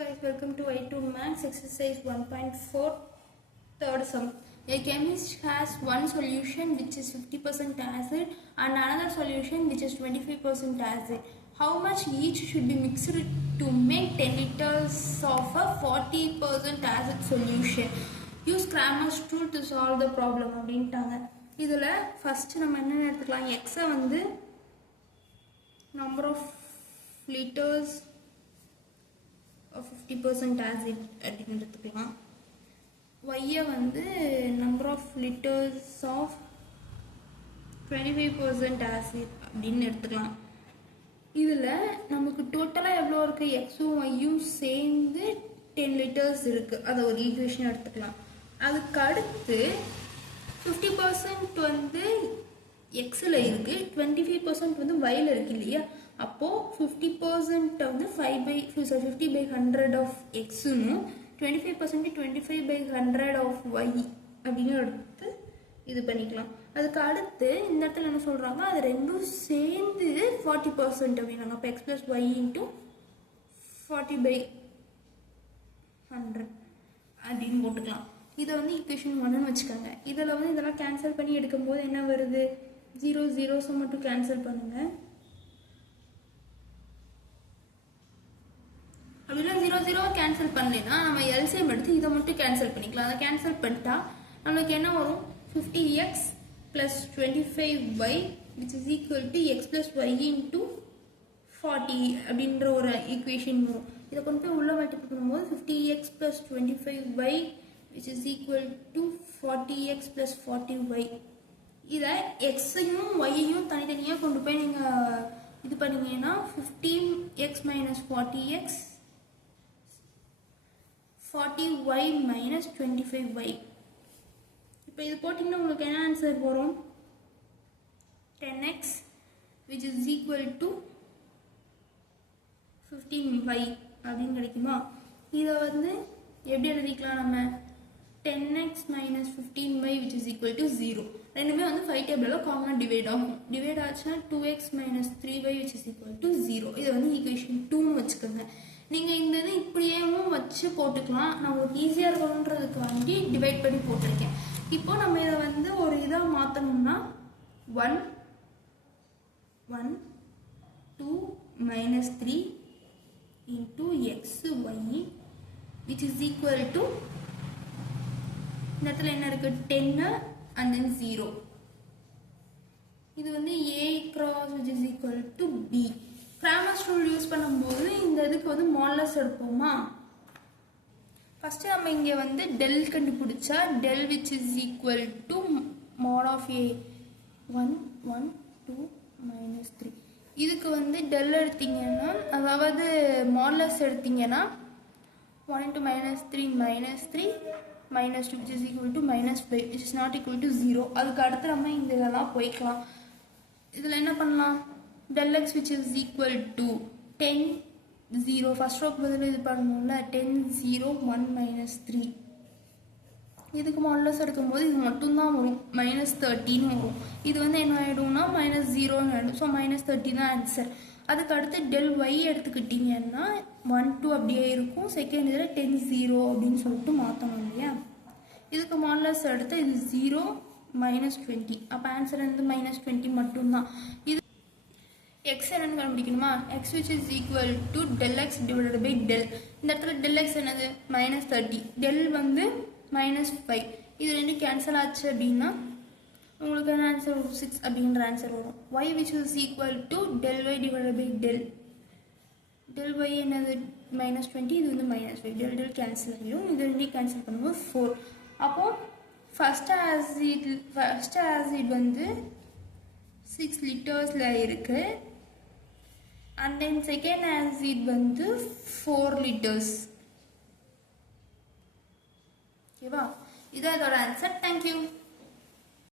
guys, welcome to I2 Max exercise 1.4 third sum. A chemist has one solution which is 50% acid and another solution which is 25% acid. How much each should be mixed to make 10 liters of a 40% acid solution? Use Cramer's rule to solve the problem. இதில் first நம்ம என்ன எடுத்துக்கலாம், x வந்து number of liters of 50% acid அப்படின்னு எடுத்துக்கலாம். y வந்து number of liters of 25% acid அப்படின்னு எடுத்துக்கலாம். இதில் நமக்கு டோட்டலாக எவ்வளோ இருக்குது, எக்ஸும் ஒய்யும் சேர்ந்து 10 liters இருக்குது. அதை ஒரு ஈக்குவேஷன் எடுத்துக்கலாம். அதுக்கு அடுத்து 50% வந்து எக்ஸில் இருக்குது, 25% வந்து ஒயில் இருக்குது இல்லையா. அப்போது 50% வந்து 50/100 ஆஃப் எக்ஸுன்னு 25% 25/100 ஆஃப் ஒய் அப்படின்னு எடுத்து இது பண்ணிக்கலாம். அதுக்கு அடுத்து இந்த இடத்துல என்ன சொல்கிறாங்க, அது ரெண்டும் சேர்ந்து 40% அப்படின்னாங்க. அப்போ எக்ஸ் ப்ளஸ் ஒய் இன்ட்டு 40/100 அப்படின்னு போட்டுக்கலாம். இதை வந்து ஈக்குவேஷன் 1ன்னு வச்சுக்கோங்க. இதில் வந்து இதெல்லாம் கேன்சல் பண்ணி எடுக்கும்போது என்ன வருது, 0 0 மட்டும் கேன்சல் பண்ணுங்கள். அப்படின்னா 0 0 கேன்சல் பண்ணலைன்னா நம்ம எல்சிஎம் எடுத்து இதை மட்டும் கேன்சல் பண்ணிக்கலாம். அதை கேன்சல் பண்ணிட்டா நம்மளுக்கு என்ன வரும், 50x + 25y which is equal to x + y into 40 அப்படின்ற ஒரு ஈக்குவேஷன் வரும். இதை கொண்டு போய் உள்ள மல்டிப்ளை பண்ணும்போது 50x + 25y which is equal to 40x + 40y. இதை எக்ஸையும் ஒய்யையும் தனித்தனியாக கொண்டு போய் நீங்கள் இது பண்ணீங்கன்னா 15x - 40x 40y - 25y. இப்போ இது போட்டிங்கன்னா உங்களுக்கு என்ன ஆன்சர் வரும், 10x which is equal to 15y அப்படின்னு கிடைக்குமா. இதை வந்து எப்படி எழுதிக்கலாம், நம்ம 10x - 15y which is equal to 0. ரெண்டுமே வந்து 5 டேபிளில் காமனாக டிவைட் ஆகும். டிவைட் ஆச்சுன்னா 2x - 3y which is equal to 0. இதை வந்து ஈக்குவேஷன் 2ன்னு வச்சுக்கோங்க. நீங்கள் இந்த இது இப்படியேவும் வச்சு போட்டுக்கலாம். நான் உங்களுக்கு ஈஸியாக இருக்கணுன்றதுக்கு வேண்டி டிவைட் பண்ணி போட்டிருக்கேன். இப்போ நம்ம இதை வந்து ஒரு இதாக மாற்றணும்னா 1 1 2 - 3 into xy which is equal to இந்த இடத்துல என்ன இருக்குது, 10 and then 0. இது வந்து a cross which is equal to b. Cramer's rule use பண்ணும்போது இந்த இதுக்கு வந்து மாடுலஸ் எடுப்போமா. ஃபஸ்ட்டு நம்ம இங்கே வந்து டெல் கண்டுபிடிச்சா del which is equal to mod of a 1 1 2 - 3. இதுக்கு வந்து டெல் எடுத்தீங்கன்னா, அதாவது மாடுலஸ் எடுத்தீங்கன்னா 1 into -3 -3 -2 which is equal to -5 which is not equal to 0. அதுக்கு அடுத்து நம்ம இந்த இதெல்லாம் போய்க்கலாம். இதில் என்ன பண்ணலாம், del x which is equal to 10 0 first ரோக்கு பதில் இது பண்ணணும்ல, 10 0 1 - 3. இதுக்கு மாடுலஸ் எடுக்கும்போது இது மட்டும்தான் வரும், -13 வரும். இது வந்து என்ன ஆகிடும்னா -0ன்னு ஆகிடும். ஸோ -13 தான் ஆன்சர். அதுக்கு அடுத்து டெல் ஒய் எடுத்துக்கிட்டிங்கன்னா 1 2 அப்படியே இருக்கும். செகண்ட் இதில் 10 0 அப்படின்னு சொல்லிட்டு மாற்றணும் இல்லையா. இதுக்கு மாடுலஸ் எடுத்து இது 0 -20. அப்போ ஆன்சர் வந்து -20 மட்டும்தான். இது எக்ஸ் என்னன்னு கண்டுபிடிக்கணுமா, X which is equal to del x divided by del. இந்த இடத்துல del x என்னது, -30. டெல் வந்து -5. இது ரெண்டு கேன்சல் ஆச்சு அப்படின்னா உங்களுக்கு என்ன ஆன்சர் வரும், 6 அப்படின்ற ஆன்சர் வரும். y which is equal to del y divided by del. del y என்னது -20, இது வந்து -5. del del கேன்சல் ஆகிடும். இது ரெண்டையும் கேன்சல் பண்ணும்போது 4. அப்போது ஃபஸ்ட் ஆசிட் வந்து 6 லிட்டர்ஸில் இருக்குது. அண்ட் தென் செகண்ட் ஆசிட் வந்து 4 லிட்டர்ஸ். ஓகேவா, இதான் இதோட ஆன்சர். தேங்க்யூ.